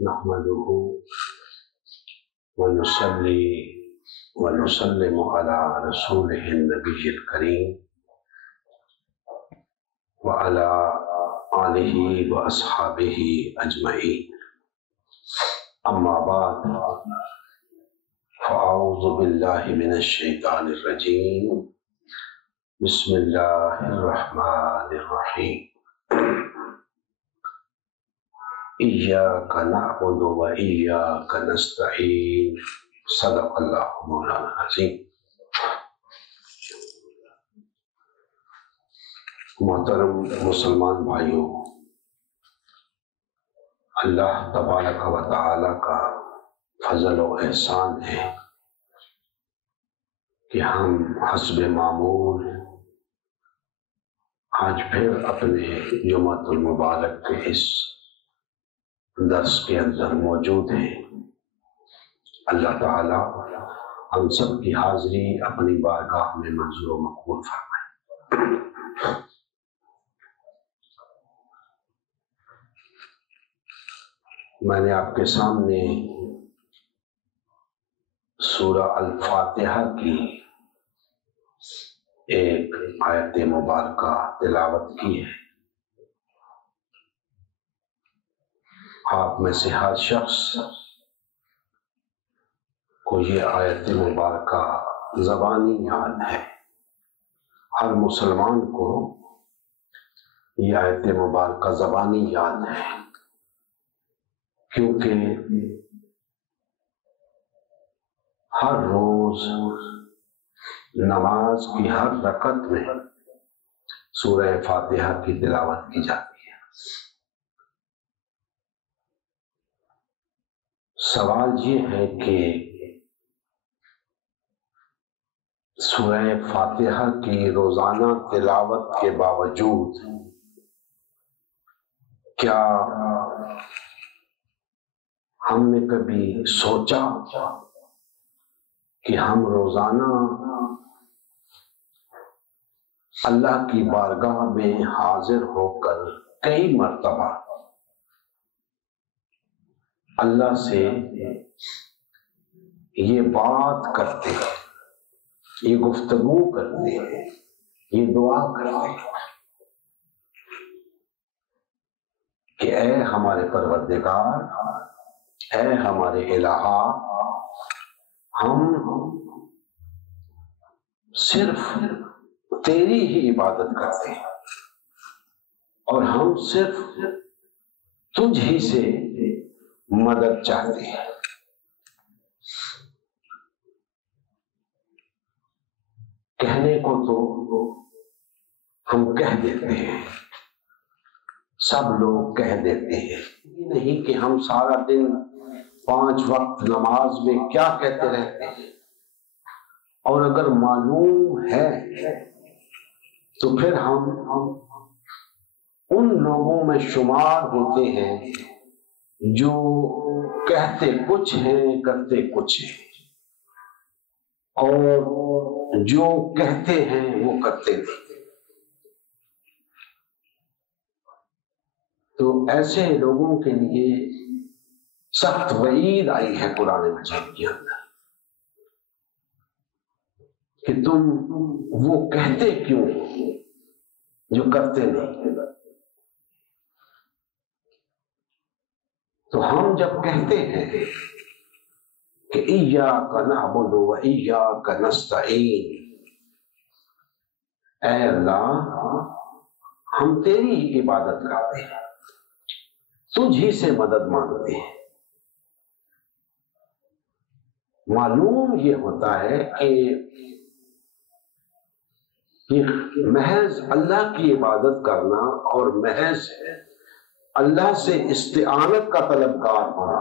نحمده ونصلي ونسلم على رسوله النبي الكريم وعلى آله وأصحابه أجمعين. أما بعد فأعوذ بالله من الشيطان الرجيم. بسم الله الرحمن الرحيم. إياك نعبد وإياك نستعين. صدق الله مولانا العظيم. محترم مسلمان بھائیوں، اللہ تبارک و تعالی کا فضل و احسان ہے کہ ہم حسب معمول آج پھر اپنے جمعۃ المبارک کے اس درس کے اندر موجود ہیں۔ اللہ تعالی ہم سب کی حاضری اپنی بارگاہ میں منظور و مقبول فرمائے۔ میں نے آپ کے سامنے سورہ الفاتحہ کی ایک آیت مبارکہ تلاوت کی ہے۔ آپ میں سے ہر شخص کو یہ آیت مبارکہ زبانی یاد ہے، ہر مسلمان کو یہ آیت مبارکہ زبانی یاد ہے، کیونکہ ہر روز نماز کی ہر رکعت میں سورہ فاتحہ کی تلاوت کی جاتی ہے۔ سوال یہ ہے کہ سورہ فاتحہ کی روزانہ تلاوت کے باوجود کیا ہم نے کبھی سوچا کہ ہم روزانہ اللہ کی بارگاہ میں حاضر ہو کر کئی مرتبہ اللہ سے یہ بات کرتے ہیں، یہ گفتگو کرتے ہیں، یہ دعا کرتے ہیں کہ اے ہمارے پروردگار، اے ہمارے الہ، ہم صرف تیری ہی عبادت کرتے ہیں اور ہم صرف تجھ ہی سے مدد چاہتے ہیں۔ کہنے کو تو ہم کہہ دیتے ہیں، سب لوگ کہہ دیتے ہیں، یہ نہیں کہ ہم سارا دن 5 وقت نماز میں کیا کہتے رہتے ہیں، اور اگر معلوم ہے تو پھر ہم ان لوگوں میں شمار ہوتے ہیں جو کہتے کچھ ہیں کرتے کچھ ہیں، اور جو کہتے ہیں وہ کرتے نہیں۔ تو ایسے لوگوں کے لیے سخت وعید آئی ہے قرآن مجید کے اندر کہ تم وہ کہتے کیوں جو کرتے نہیں۔ تو ہم جب کہتے ہیں کہ ایاک نعبد و ایاک نستعین، اے اللہ ہم تیری ہی عبادت کرتے ہیں، تجھ ہی سے مدد مانگتے ہیں، معلوم یہ ہوتا ہے کہ یہ محض اللہ کی عبادت کرنا اور محض اللہ سے استعانت کا طلبگار ہونا،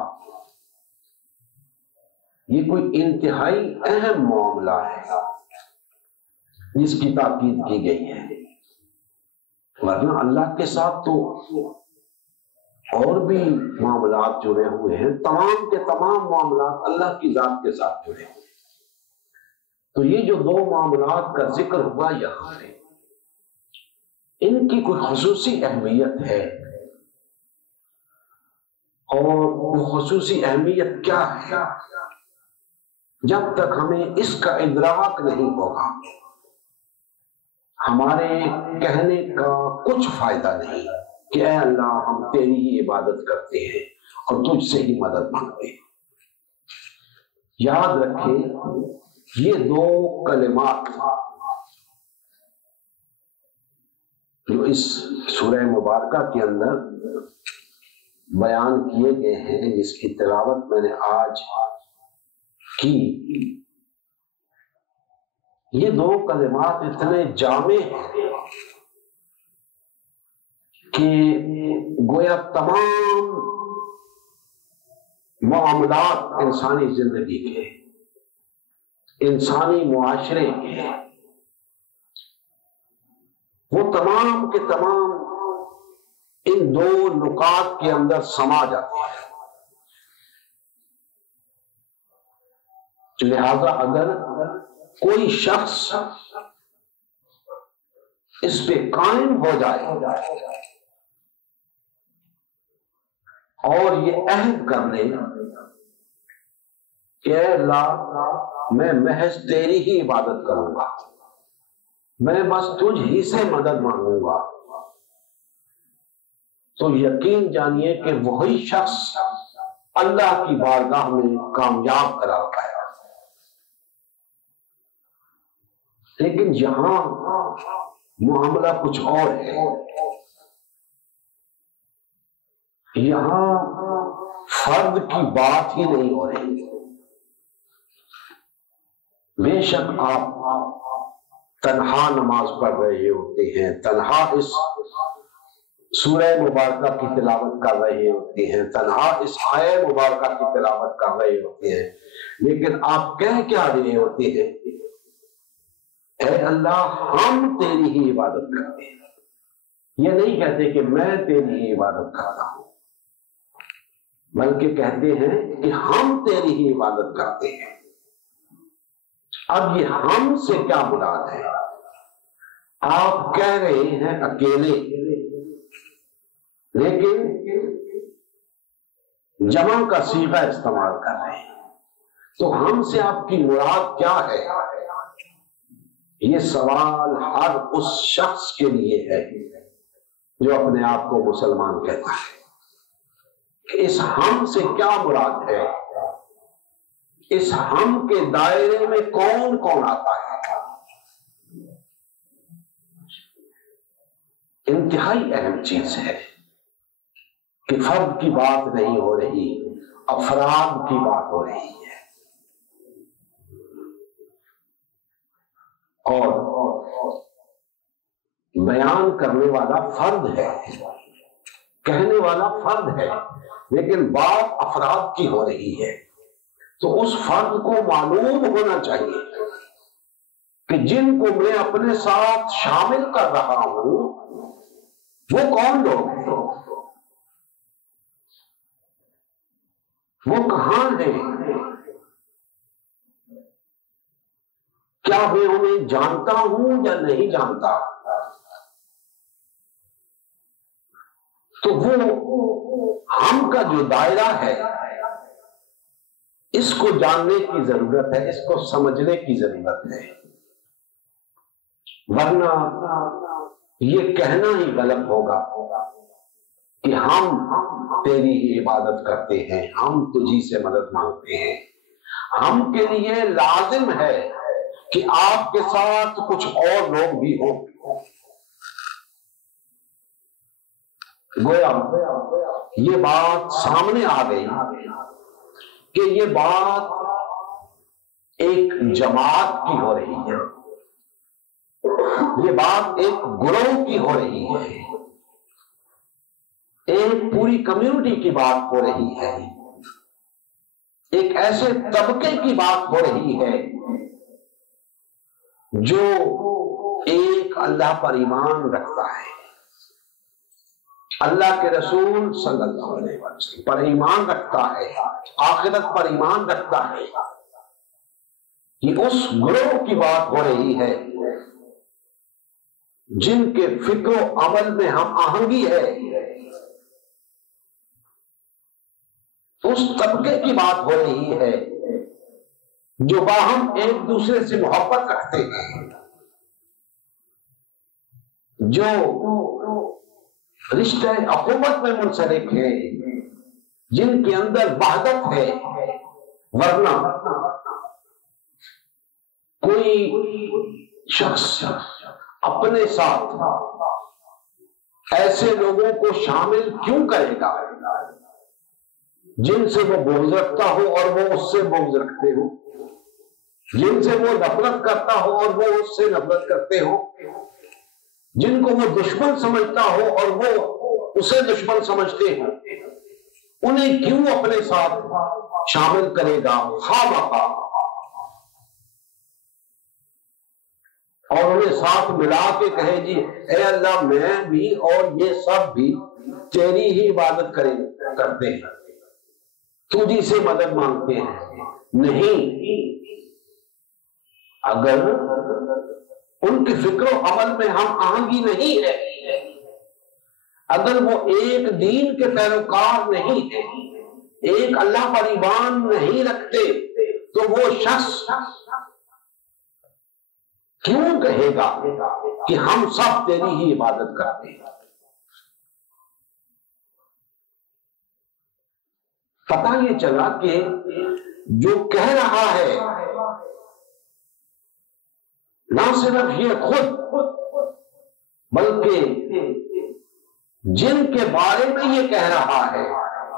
یہ کوئی انتہائی اہم معاملہ ہے جس کی تاکید کی گئی ہے، ورنہ اللہ کے ساتھ تو اور بھی معاملات جڑے ہوئے ہیں، تمام کے تمام معاملات اللہ کی ذات کے ساتھ جڑے ہوئے ہیں۔ تو یہ جو 2 معاملات کا ذکر ہوا یہاں پہ، ان کی کوئی خصوصی اہمیت ہے۔ اور وہ خصوصی اہمیت کیا ہے، جب تک ہمیں اس کا ادراک نہیں ہوگا ہمارے کہنے کا کچھ فائدہ نہیں کہ اے اللہ ہم تیری ہی عبادت کرتے ہیں اور تجھ سے ہی مدد مانگتے ہیں۔ یاد رکھیں یہ دو کلمات جو اس سورہ مبارکہ کے اندر بیان کیے گئے ہیں، جس کی تلاوت میں نے آج کی، یہ دو کلمات اتنے جامع ہیں کہ گویا تمام معاملات انسانی زندگی کے، انسانی معاشرے کے، وہ تمام کے تمام ان دو نکات کے اندر سما جاتے ہیں۔ لہذا اگر کوئی شخص اس پہ قائم ہو جائے اور یہ عہد کر لے کہ اے اللہ میں محض تیری ہی عبادت کروں گا، میں بس تجھ ہی سے مدد مانگوں گا، تو یقین جانیے کہ وہی شخص اللہ کی بارگاہ میں کامیاب قرار پائے گا۔ لیکن یہاں معاملہ کچھ اور ہے، یہاں فرد کی بات ہی نہیں ہو رہی۔ بے شک آپ تنہا نماز پڑھ رہے ہوتے ہیں، تنہا اس سورہ مبارکہ کی تلاوت کر رہے ہوتے ہیں، تنہا اس آیہ مبارکہ کی تلاوت کر رہے ہوتے ہیں، لیکن آپ کہہ کیا رہے ہوتے ہیں؟ اے اللہ ہم تیری ہی عبادت کرتے ہیں۔ یہ نہیں کہتے کہ میں تیری ہی عبادت کرتا ہوں، بلکہ کہتے ہیں کہ ہم تیری ہی عبادت کرتے ہیں۔ اب یہ ہم سے کیا مراد ہے؟ آپ کہہ رہے ہیں اکیلے، لیکن جمع کا صیغہ استعمال کر رہے ہیں، تو ہم سے آپ کی مراد کیا ہے؟ یہ سوال ہر اس شخص کے لیے ہے جو اپنے آپ کو مسلمان کہتا ہے کہ اس ہم سے کیا مراد ہے، اس ہم کے دائرے میں کون کون آتا ہے۔ انتہائی اہم چیز ہے کہ فرد کی بات نہیں ہو رہی، افراد کی بات ہو رہی ہے، اور بیان کرنے والا فرد ہے، کہنے والا فرد ہے، لیکن بات افراد کی ہو رہی ہے، تو اس فرد کو معلوم ہونا چاہیے کہ جن کو میں اپنے ساتھ شامل کر رہا ہوں وہ کون لوگ ہیں، وہ کہاں ہیں، کیا میں انہیں جانتا ہوں یا نہیں جانتا، تو وہ ہم کا جو دائرہ ہے اس کو جاننے کی ضرورت ہے، اس کو سمجھنے کی ضرورت ہے، ورنہ یہ کہنا ہی غلط ہوگا کہ ہم تیری ہی عبادت کرتے ہیں، ہم تجھی سے مدد مانگتے ہیں۔ ہم کے لیے لازم ہے کہ آپ کے ساتھ کچھ اور لوگ بھی ہوں۔ گویا یہ بات سامنے آ گئی کہ یہ بات ایک جماعت کی ہو رہی ہے، یہ بات ایک گروہ کی ہو رہی ہے، ایک پوری کمیونٹی کی بات ہو رہی ہے، ایک ایسے طبقے کی بات ہو رہی ہے جو ایک اللہ پر ایمان رکھتا ہے، اللہ کے رسول صلی اللہ علیہ وسلم پر ایمان رکھتا ہے، آخرت پر ایمان رکھتا ہے۔ یہ اس گروہ کی بات ہو رہی ہے جن کے فکر و عمل میں ہم آہنگی ہے، اس طبقے کی بات ہو رہی ہے جو باہم ایک دوسرے سے محبت رکھتے ہیں، جو رشتہ اخوت میں منسلک ہے، جن کے اندر وحدت ہے۔ ورنہ کوئی شخص اپنے ساتھ ایسے لوگوں کو شامل کیوں کرے گا جن سے وہ بغض رکھتا ہو اور وہ اس سے بغض رکھتے ہو، جن سے وہ نفرت کرتا ہو اور وہ اس سے نفرت کرتے ہو، جن کو وہ دشمن سمجھتا ہو اور وہ اسے دشمن سمجھتے ہو، انہیں کیوں اپنے ساتھ شامل کرے گا خواہ اور انہیں ساتھ ملا کے کہے جی اے اللہ میں بھی اور یہ سب بھی تیری ہی عبادت کرتے ہیں، تجھی سے مدد مانگتے ہیں؟ نہیں، اگر ان کی فکر و عمل میں ہم آہنگی نہیں ہے، اگر وہ ایک دین کے پیروکار نہیں ہے، ایک اللہ پر ایمان نہیں رکھتے، تو وہ شخص کیوں کہے گا کہ ہم سب تیری ہی عبادت کرتے ہیں؟ پتہ یہ چلا کہ جو کہہ رہا ہے نہ صرف یہ خود بلکہ جن کے بارے میں یہ کہہ رہا ہے،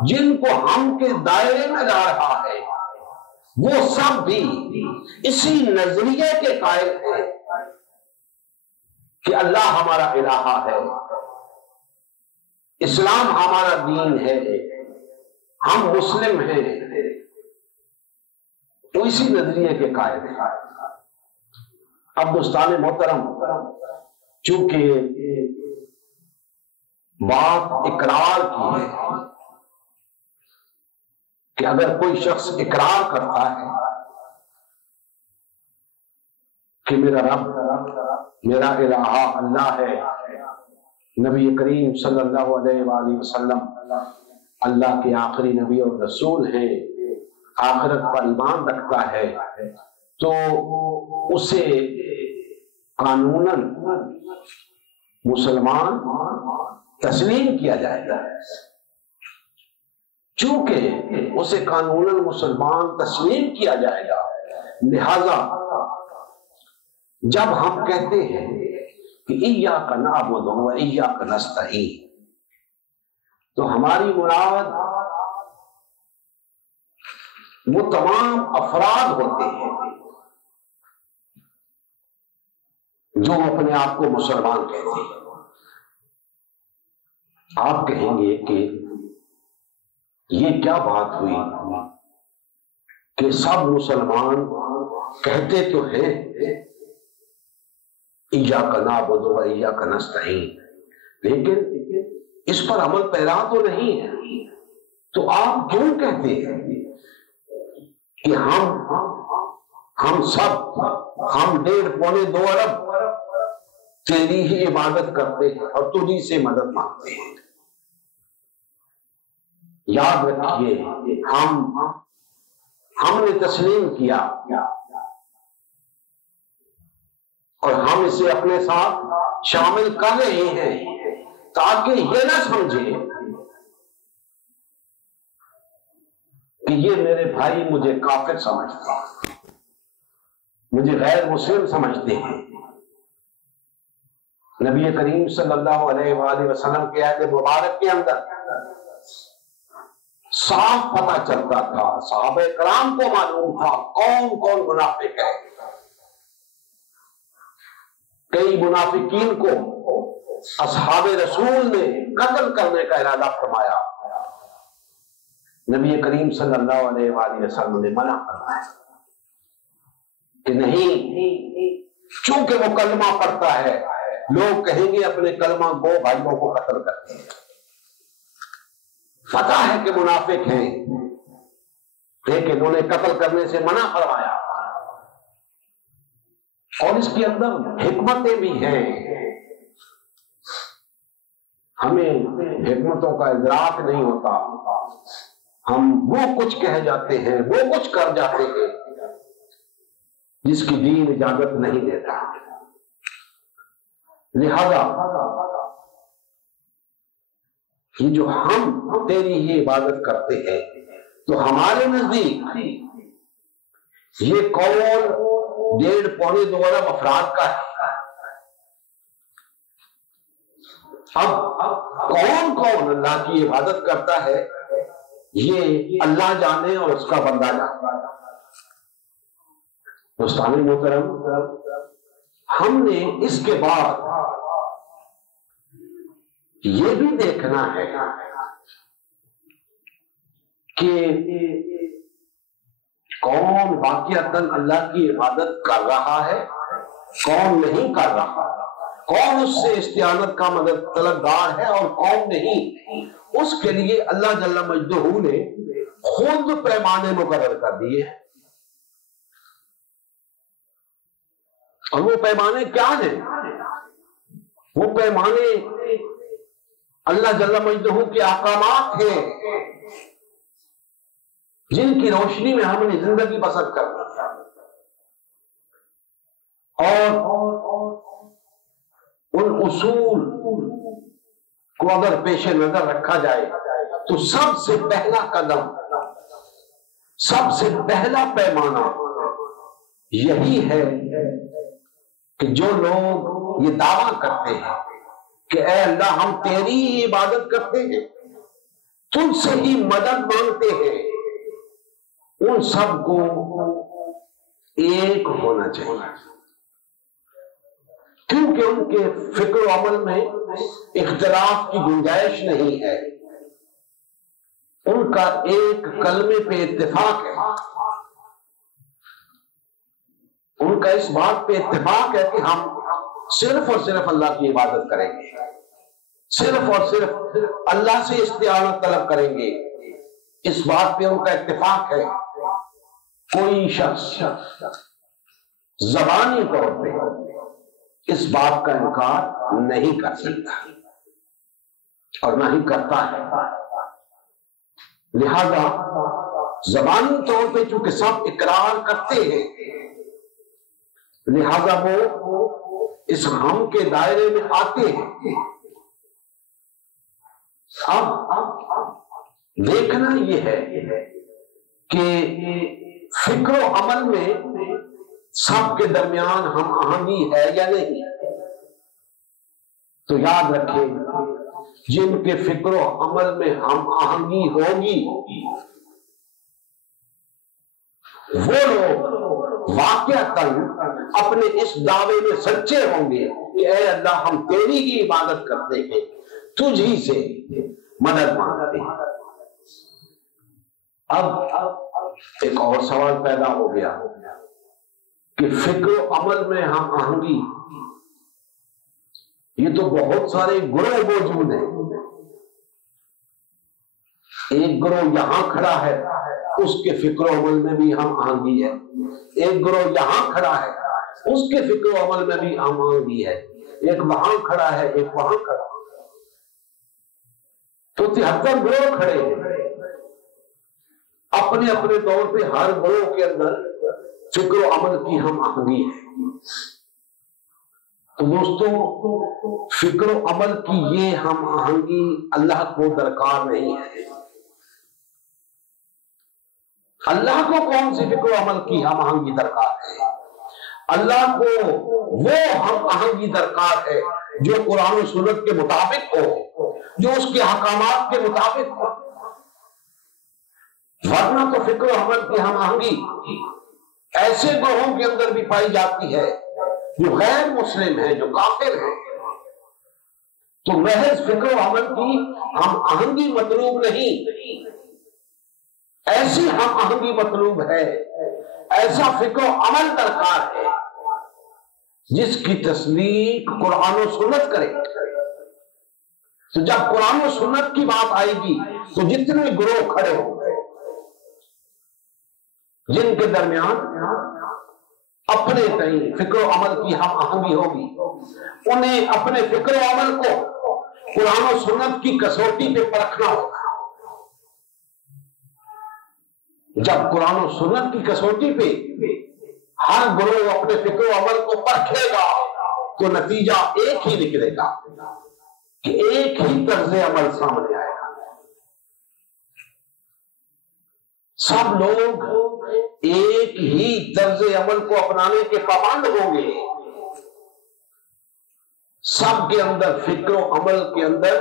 جن کو ہم کے دائرے میں لا رہا ہے، وہ سب بھی اسی نظریے کے قائل ہیں کہ اللہ ہمارا الہ ہے، اسلام ہمارا دین ہے، ہم مسلم ہیں، تو اسی نظریے کے قائل ہیں۔ اب دوستان محترم، چونکہ بات اقرار کی ہے کہ اگر کوئی شخص اقرار کرتا ہے کہ میرا رب، میرا الہ اللہ ہے، نبی کریم صلی اللہ علیہ وآلہ وسلم اللہ کے آخری نبی اور رسول ہیں، آخرت پر ایمان رکھتا ہے، تو اسے قانوناً مسلمان تسلیم کیا جائے گا۔ چونکہ اسے قانوناً مسلمان تسلیم کیا جائے گا، لہذا جب ہم کہتے ہیں کہ ایاک نعبد و ایاک نستعین، تو ہماری مراد وہ تمام افراد ہوتے ہیں جو اپنے آپ کو مسلمان کہتے ہیں۔ آپ کہیں گے کہ یہ کیا بات ہوئی کہ سب مسلمان کہتے تو ہیں ایاک نعبد و ایاک نستعین، لیکن اس پر عمل پیرا تو نہیں ہے، تو آپ کیوں کہتے ہیں کہ ہم سب 1.5-2 ارب تیری ہی عبادت کرتے ہیں اور تجھی سے مدد مانگتے ہیں؟ یاد رکھیے، ہم نے تسلیم کیا اور ہم اسے اپنے ساتھ شامل کر رہے ہیں تاکہ یہ نہ سمجھے کہ یہ میرے بھائی مجھے کافر سمجھتے ہیں، مجھے غیر مسلم سمجھتے ہیں۔ نبی کریم صلی اللہ علیہ وآلہ وسلم کے عہد مبارک کے اندر صاف پتہ چلتا تھا، صحابہ کرام کو معلوم تھا کون کون منافق ہے۔ کئی منافقین کو اصحاب رسول نے قتل کرنے کا ارادہ فرمایا، نبی کریم صلی اللہ علیہ وآلہ وسلم نے منع فرمایا کہ نہیں، چونکہ وہ کلمہ پڑھتا ہے، لوگ کہیں گے اپنے کلمہ گو بھائیوں کو قتل کرتے ہیں۔ پتہ ہے کہ منافق ہیں، لیکن انہیں قتل کرنے سے منع فرمایا، اور اس کے اندر حکمتیں بھی ہیں۔ ہمیں حکمتوں کا ادراک نہیں ہوتا، ہم وہ کچھ کہہ جاتے ہیں، وہ کچھ کر جاتے ہیں جس کی دین اجازت نہیں دیتا۔ لہذا یہ جو ہم تیری ہی عبادت کرتے ہیں تو ہمارے نزدیک یہ قول 1.5-2 ارب افراد کا ہے۔ اب کون کون اللہ کی عبادت کرتا ہے یہ اللہ جانے اور اس کا بندہ جانے۔ دوستان محترم، ہم نے اس کے بعد یہ بھی دیکھنا ہے کہ کون واقعتاً اللہ کی عبادت کر رہا ہے، کون نہیں کر رہا، کون اس سے استعانت کا مدد طلبگار ہے اور کون نہیں۔ اس کے لیے اللہ جل مجدہ نے خود پیمانے مقرر کر دیے، اور وہ پیمانے کیا ہیں؟ وہ پیمانے اللہ جل مجدہ کے احکامات ہیں جن کی روشنی میں ہم نے زندگی بسر کرنی ہے، اور ان اصول کو اگر پیش نظر رکھا جائے تو سب سے پہلا قدم، سب سے پہلا پیمانہ یہی ہے کہ جو لوگ یہ دعویٰ کرتے ہیں کہ اے اللہ ہم تیری ہی عبادت کرتے ہیں، تجھ سے ہی مدد مانگتے ہیں، ان سب کو ایک ہونا چاہیے، کیونکہ ان کے فکر و عمل میں اختلاف کی گنجائش نہیں ہے، ان کا ایک کلمے پہ اتفاق ہے، ان کا اس بات پہ اتفاق ہے کہ ہم صرف اور صرف اللہ کی عبادت کریں گے، صرف اور صرف اللہ سے استعانت طلب کریں گے، اس بات پہ ان کا اتفاق ہے۔ کوئی شخص زبانی طور پہ اس بات کا انکار نہیں کر سکتا اور نہ ہی کرتا ہے، لہذا زبانی طور پہ چونکہ سب اقرار کرتے ہیں، لہذا وہ اس ہم کے دائرے میں آتے ہیں۔ اب دیکھنا یہ ہے کہ فکر و عمل میں سب کے درمیان ہم آہنگی ہے یا نہیں۔ تو یاد رکھیں، جن کے فکر و عمل میں ہم آہنگی ہوگی وہ لوگ واقعتاً اپنے اس دعوے میں سچے ہوں گے کہ اے اللہ ہم تیری ہی عبادت کرتے ہیں، تجھ ہی سے مدد مانگتے ہیں۔ اب ایک اور سوال پیدا ہو گیا کہ فکر و عمل میں ہم آہنگی، یہ تو بہت سارے گروہ موجود ہیں، ایک گروہ یہاں کھڑا ہے اس کے فکر و عمل میں بھی ہم آہنگی ہے، ایک گروہ یہاں کھڑا ہے اس کے فکر و عمل میں بھی ہم آہنگی ہے، ایک وہاں کھڑا ہے ایک وہاں کھڑا ہے، تو 73 گروہ کھڑے ہیں، اپنے اپنے طور پہ ہر گروہ کے اندر فکر و عمل کی ہم آہنگی ہے۔ تو دوستو، فکر و عمل کی یہ ہم آہنگی اللہ کو درکار نہیں ہے۔ اللہ کو کون سی فکر و عمل کی ہم آہنگی درکار ہے؟ اللہ کو وہ ہم آہنگی درکار ہے جو قرآن و سنت کے مطابق ہو، جو اس کے احکامات کے مطابق ہو، ورنہ تو فکر و عمل کی ہم آہنگی ایسے گروہوں کے اندر بھی پائی جاتی ہے جو غیر مسلم ہیں، جو کافر ہیں۔ تو محض فکر و عمل کی ہم آہنگی مطلوب نہیں، ایسی ہم آہنگی مطلوب ہے، ایسا فکر و عمل درکار ہے جس کی تصدیق قرآن و سنت کرے۔ تو جب قرآن و سنت کی بات آئے گی تو جتنے گروہ کھڑے ہوں گے جن کے درمیان اپنے تئیں فکر و عمل کی ہم آہنگی ہوگی، انہیں اپنے فکر و عمل کو قرآن و سنت کی کسوٹی پہ پرکھنا ہوگا، جب قرآن و سنت کی کسوٹی پہ ہر گروہ اپنے فکر و عمل کو پرکھے گا تو نتیجہ ایک ہی نکلے گا کہ ایک ہی طرز عمل سامنے آئے گا. سب لوگ ایک ہی طرز عمل کو اپنانے کے پابند ہوں گے. سب کے اندر فکر و عمل کے اندر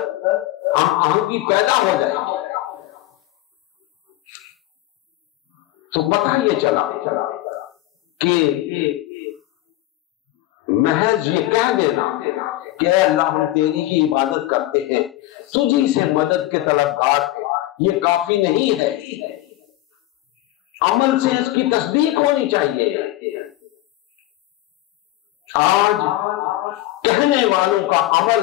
ہم آہنگی پیدا ہو جائے گی. تو پتہ یہ چلا کہ محض یہ کہہ دینا کہ اے اللہ ہم تیری ہی عبادت کرتے ہیں، تجھی سے مدد کے طلبگار ہیں، یہ کافی نہیں ہے. عمل سے اس کی تصدیق ہونی چاہیے. آج کہنے والوں کا عمل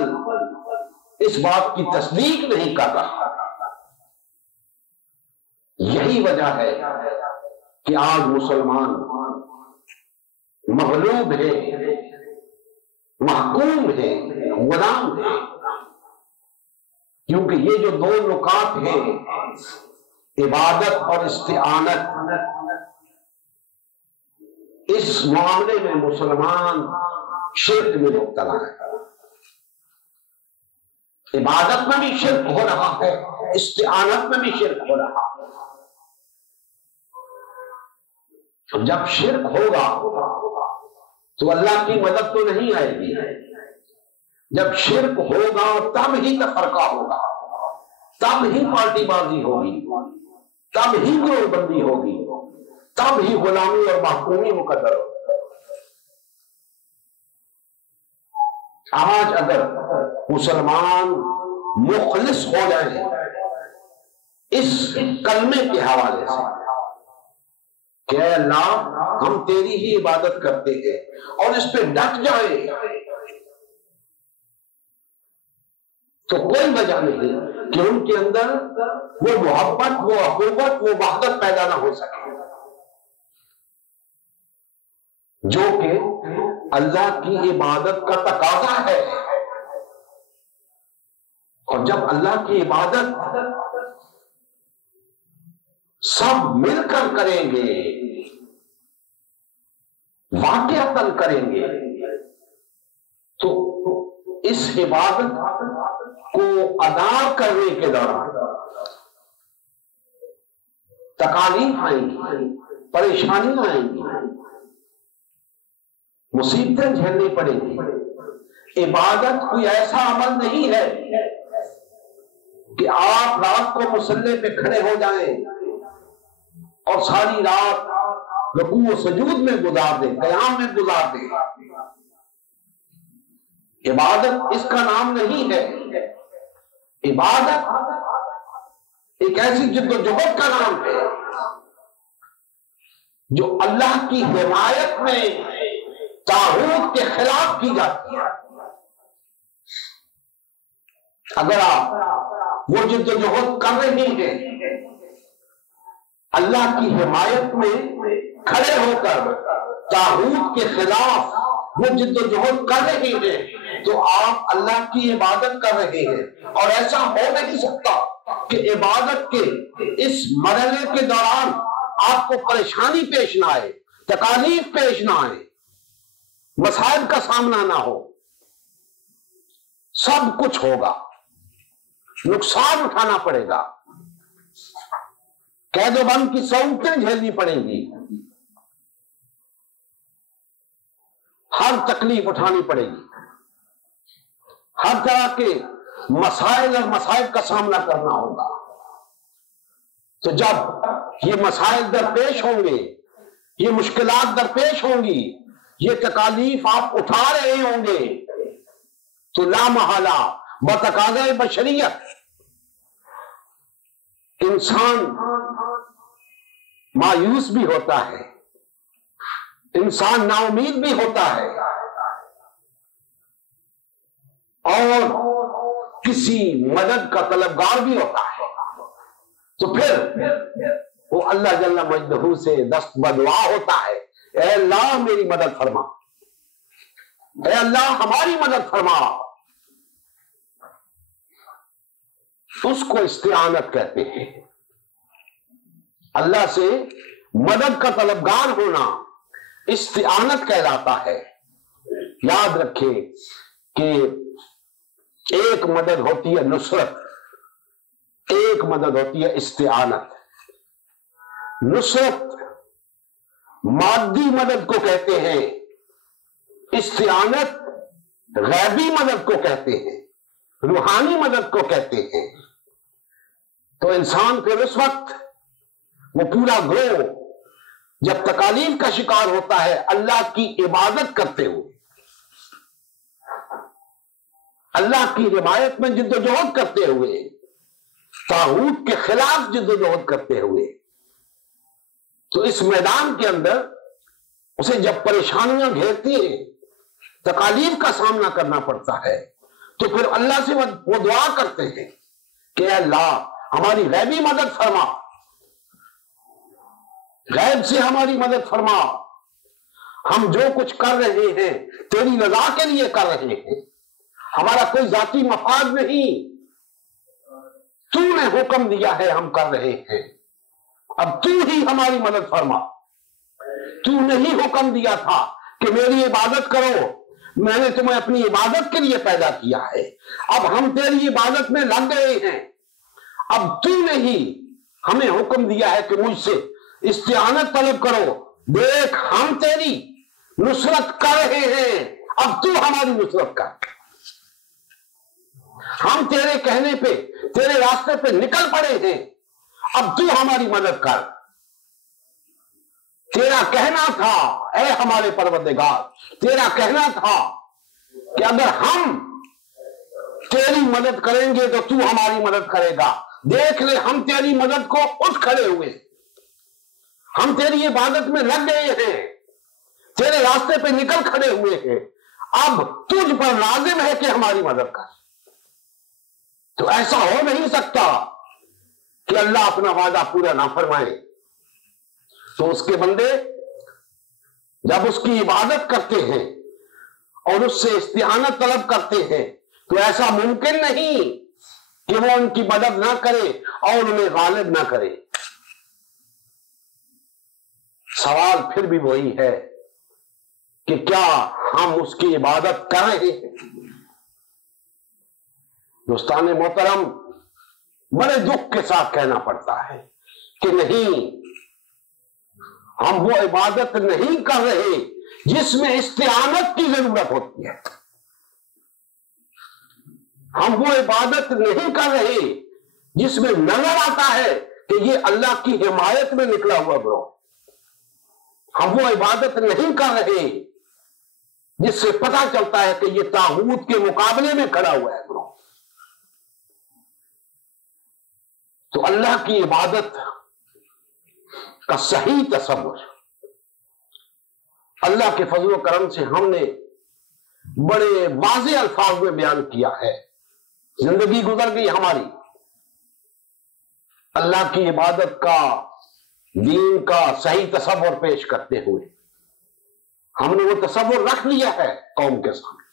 اس بات کی تصدیق نہیں کر رہا. یہی وجہ ہے کہ آج مسلمان مغلوب ہے، محکوم ہے، غلام ہے. کیونکہ یہ جو دو نکات ہیں، عبادت اور استعانت، اس معاملے میں مسلمان شرک میں مبتلا ہے. عبادت میں بھی شرک ہو رہا ہے، استعانت میں بھی شرک ہو رہا ہے. جب شرک ہوگا تو اللہ کی مدد تو نہیں آئے گی. جب شرک ہوگا تب ہی تفرقہ ہوگا، تب ہی پارٹی بازی ہوگی، تب ہی گروہ بندی ہوگی، تب ہی غلامی اور محکومی مقدر ہوگی. آج اگر مسلمان مخلص ہو جائیں اس کلمے کے حوالے سے کہ اے اللہ ہم تیری ہی عبادت کرتے ہیں، اور اس پہ ڈٹ جائیں، تو کوئی وجہ نہیں کہ ان کے اندر وہ محبت، وہ اخوت، وہ وحدت پیدا نہ ہو سکے جو کہ اللہ کی عبادت کا تقاضا ہے. اور جب اللہ کی عبادت سب مل کر کریں گے، واقعتاً کریں گے، تو اس عبادت کو ادا کرنے کے دوران تکالیف آئیں گی، پریشانیاں آئیں گی، مصیبتیں جھیلنی پڑیں گی. عبادت کوئی ایسا عمل نہیں ہے کہ آپ رات کو مصلی پہ کھڑے ہو جائیں اور ساری رات رکوع و سجود میں گزار دیں، قیام میں گزار دیں. عبادت اس کا نام نہیں ہے. عبادت ایک ایسی جد و جہد کا نام ہے جو اللہ کی حمایت میں طاغوت کے خلاف کی جاتی ہے. اگر آپ وہ جد و جہد کر رہے ہیں اللہ کی حمایت میں کھڑے ہو کر طاغوت کے خلاف وہ جد و جہد کر رہے ہیں، تو آپ اللہ کی عبادت کر رہے ہیں. اور ایسا ہو نہیں سکتا کہ عبادت کے اس مرحلے کے دوران آپ کو پریشانی پیش نہ آئے، تکالیف پیش نہ آئے، مسائل کا سامنا نہ ہو. سب کچھ ہوگا، نقصان اٹھانا پڑے گا، قید و بند کی سہولتیں جھیلنی پڑیں گی، ہر تکلیف اٹھانی پڑے گی، ہر طرح کے مسائل اور مصائب کا سامنا کرنا ہوگا. تو جب یہ مسائل درپیش ہوں گے، یہ مشکلات درپیش ہوں گی، یہ تکالیف آپ اٹھا رہے ہوں گے، تو لا محالہ بتقاضۂ بشریت انسان مایوس بھی ہوتا ہے، انسان نا امید بھی ہوتا ہے، اور کسی مدد کا طلبگار بھی ہوتا ہے. تو پھر وہ اللہ جل مجدہ سے دست بدعا ہوتا ہے، اے اللہ میری مدد فرما، اے اللہ ہماری مدد فرما. اس کو استعانت کہتے ہیں. اللہ سے مدد کا طلبگار ہونا استعانت کہلاتا ہے۔ یاد رکھیں کہ ایک مدد ہوتی ہے نصرت، ایک مدد ہوتی ہے استعانت۔ نصرت مادی مدد کو کہتے ہیں، استعانت غیبی مدد کو کہتے ہیں، روحانی مدد کو کہتے ہیں۔ تو انسان پھر اس وقت وہ پورا گروہ جب تکالیف کا شکار ہوتا ہے اللہ کی عبادت کرتے ہوئے، اللہ کی روایت میں جد و جہد کرتے ہوئے، طاغوت کے خلاف جد و جہد کرتے ہوئے، تو اس میدان کے اندر اسے جب پریشانیاں گھیرتی ہیں، تکالیف کا سامنا کرنا پڑتا ہے، تو پھر اللہ سے وہ دعا کرتے ہیں کہ اے اللہ ہماری غیبی مدد فرما، غیب سے ہماری مدد فرما، ہم جو کچھ کر رہے ہیں تیری رضا کے لیے کر رہے ہیں، ہمارا کوئی ذاتی مفاد نہیں، تو نے حکم دیا ہے ہم کر رہے ہیں، اب تو ہی ہماری مدد فرما۔ تو نے ہی حکم دیا تھا کہ میری عبادت کرو، میں نے تمہیں اپنی عبادت کے لیے پیدا کیا ہے، اب ہم تیری عبادت میں لگ گئے ہیں، اب تو نے ہی ہمیں حکم دیا ہے کہ مجھ سے استعانت طلب کرو، دیکھ ہم تیری نصرت کر رہے ہیں، اب تو ہماری نصرت کر، ہم تیرے کہنے پہ تیرے راستے پہ نکل پڑے ہیں، اب تو ہماری مدد کر۔ تیرا کہنا تھا اے ہمارے پروردگار، تیرا کہنا تھا کہ اگر ہم تیری مدد کریں گے تو تو ہماری مدد کرے گا، دیکھ لے ہم تیری مدد کو اٹھ کھڑے ہوئے، ہم تیری عبادت میں لگ گئے ہیں، تیرے راستے پہ نکل کھڑے ہوئے ہیں، اب تجھ پر لازم ہے کہ ہماری مدد کر۔ تو ایسا ہو نہیں سکتا کہ اللہ اپنا وعدہ پورا نہ فرمائے۔ تو اس کے بندے جب اس کی عبادت کرتے ہیں اور اس سے استعانت طلب کرتے ہیں تو ایسا ممکن نہیں کہ وہ ان کی مدد نہ کرے اور انہیں غالب نہ کرے۔ سوال پھر بھی وہی ہے کہ کیا ہم اس کی عبادت کر رہے ہیں؟ دوستان محترم، بڑے دکھ کے ساتھ کہنا پڑتا ہے کہ نہیں، ہم وہ عبادت نہیں کر رہے جس میں استعانت کی ضرورت ہوتی ہے، ہم وہ عبادت نہیں کر رہے جس میں نظر آتا ہے کہ یہ اللہ کی حمایت میں نکلا ہوا گروہ، ہم وہ عبادت نہیں کر رہے جس سے پتہ چلتا ہے کہ یہ طاغوت کے مقابلے میں کھڑا ہوا ہے گروہ۔ تو اللہ کی عبادت کا صحیح تصور اللہ کے فضل و کرم سے ہم نے بڑے واضح الفاظ میں بیان کیا ہے۔ زندگی گزر گئی ہماری اللہ کی عبادت کا، دین کا صحیح تصور پیش کرتے ہوئے، ہم نے وہ تصور رکھ لیا ہے قوم کے سامنے۔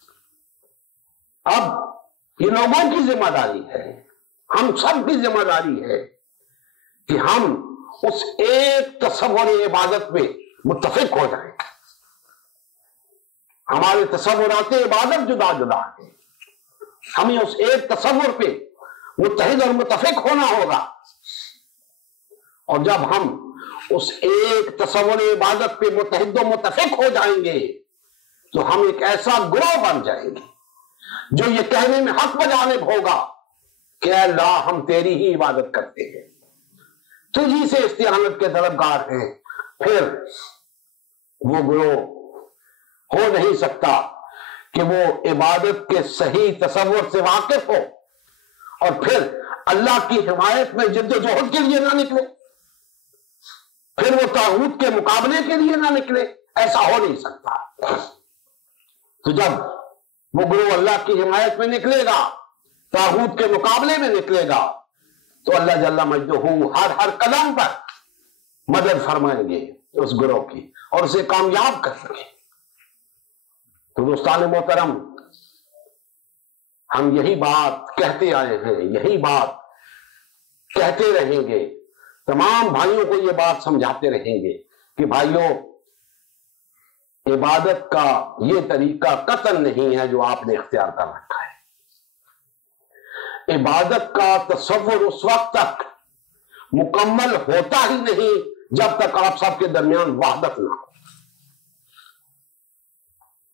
اب یہ لوگوں کی ذمہ داری ہے، ہم سب کی ذمہ داری ہے کہ ہم اس ایک تصور عبادت میں متفق ہو جائیں۔ ہمارے تصورات عبادت جدا جدا ہیں، ہمیں اس ایک تصور پہ متحد اور متفق ہونا ہوگا، اور جب ہم اس ایک تصور عبادت پہ متحد و متفق ہو جائیں گے تو ہم ایک ایسا گروہ بن جائیں گے جو یہ کہنے میں حق بجانب ہوگا کہ اے اللہ ہم تیری ہی عبادت کرتے ہیں، تجھی سے استعانت کے طلبگار ہیں۔ پھر وہ گروہ ہو نہیں سکتا کہ وہ عبادت کے صحیح تصور سے واقف ہو اور پھر اللہ کی حمایت میں جد و جہد کے لیے نہ نکلے، پھر وہ طاغوت کے مقابلے کے لیے نہ نکلے، ایسا ہو نہیں سکتا۔ تو جب وہ گروہ اللہ کی حمایت میں نکلے گا، طاغوت کے مقابلے میں نکلے گا، تو اللہ جل مجدہ ہر قدم پر مدد فرمائیں گے اس گروہ کی اور اسے کامیاب کریں گے۔ تو دوستان محترم، ہم یہی بات کہتے آئے ہیں، یہی بات کہتے رہیں گے تمام بھائیوں کو یہ بات سمجھاتے رہیں گے کہ بھائیوں، عبادت کا یہ طریقہ قطعاً نہیں ہے جو آپ نے اختیار کر رکھا ہے۔ عبادت کا تصور اس وقت تک مکمل ہوتا ہی نہیں جب تک آپ سب کے درمیان وحدت نہ ہو۔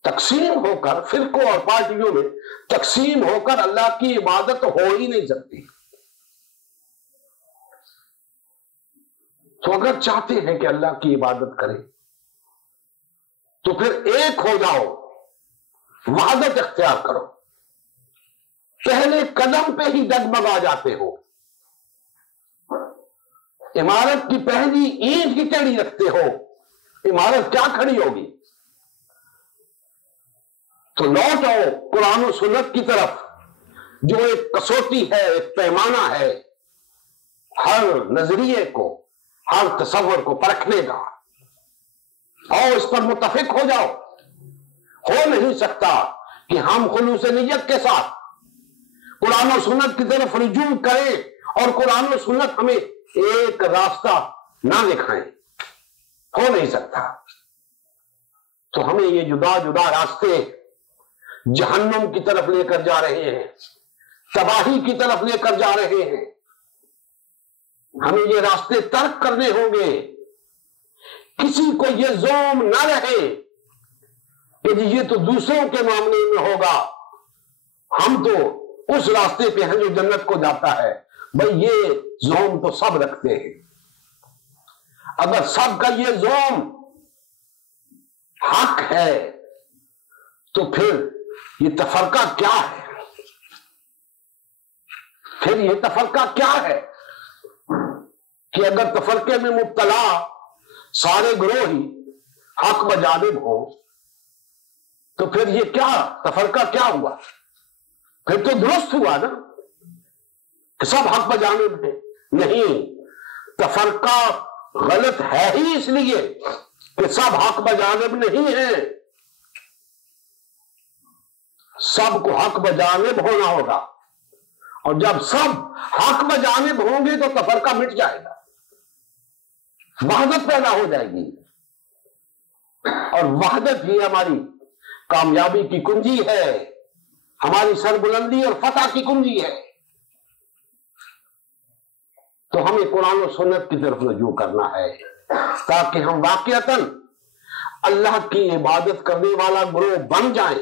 تقسیم ہو کر، فرقوں اور پارٹیوں میں تقسیم ہو کر اللہ کی عبادت ہو ہی نہیں سکتی۔ تو اگر چاہتے ہیں کہ اللہ کی عبادت کریں تو پھر ایک ہو جاؤ، وحدت اختیار کرو۔ پہلے قدم پہ ہی ڈگمگا جاتے ہو، عمارت کی پہلی اینٹ کی ٹیڑھی رکھتے ہو، عمارت کیا کھڑی ہوگی؟ تو لوٹ آؤ قرآن و سنت کی طرف، جو ایک کسوٹی ہے، ایک پیمانہ ہے، ہر نظریے کو، ہر تصور کو پرکھنے کا، اور اس پر متفق ہو جاؤ۔ ہو نہیں سکتا کہ ہم خلوص نیت کے ساتھ قرآن و سنت کی طرف رجوع کریں اور قرآن و سنت ہمیں ایک راستہ نہ دکھائیں، ہو نہیں سکتا۔ تو ہمیں یہ جدا جدا راستے جہنم کی طرف لے کر جا رہے ہیں، تباہی کی طرف لے کر جا رہے ہیں۔ ہمیں یہ راستے ترک کرنے ہوں گے۔ کسی کو یہ زوم نہ رہے کہ جی یہ تو دوسروں کے معاملے میں ہوگا، ہم تو اس راستے پہ ہیں جو جنت کو جاتا ہے۔ بھئی یہ زوم تو سب رکھتے ہیں۔ اگر سب کا یہ زوم حق ہے تو پھر یہ تفرقہ کیا ہے؟ پھر یہ تفرقہ کیا ہے کہ اگر تفرقے میں مبتلا سارے گروہ ہی حق بجانب ہو تو پھر یہ کیا تفرقہ کیا ہوا؟ پھر تو درست ہوا نا کہ سب حق بجانب ہے۔ نہیں، تفرقہ غلط ہے ہی اس لیے کہ سب حق بجانب نہیں ہے۔ سب کو حق بجانب ہونا ہوگا، اور جب سب حق بجانب ہوں گے تو تفرقہ مٹ جائے گا، وحدت پیدا ہو جائے گی، اور وحدت ہی ہماری کامیابی کی کنجی ہے، ہماری سربلندی اور فتح کی کنجی ہے۔ تو ہمیں قرآن و سنت کی طرف رجوع کرنا ہے تاکہ ہم واقعتاً اللہ کی عبادت کرنے والا گروہ بن جائیں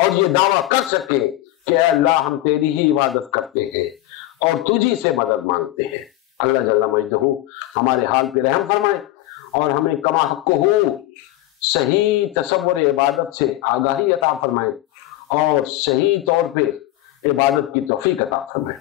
اور یہ دعویٰ کر سکیں کہ اے اللہ ہم تیری ہی عبادت کرتے ہیں اور تجھی سے مدد مانگتے ہیں۔ اللہ جل مجدہ ہمارے حال پہ رحم فرمائے اور ہمیں کما حق ہو صحیح تصور عبادت سے آگاہی عطا فرمائے اور صحیح طور پہ عبادت کی توفیق عطا فرمائے۔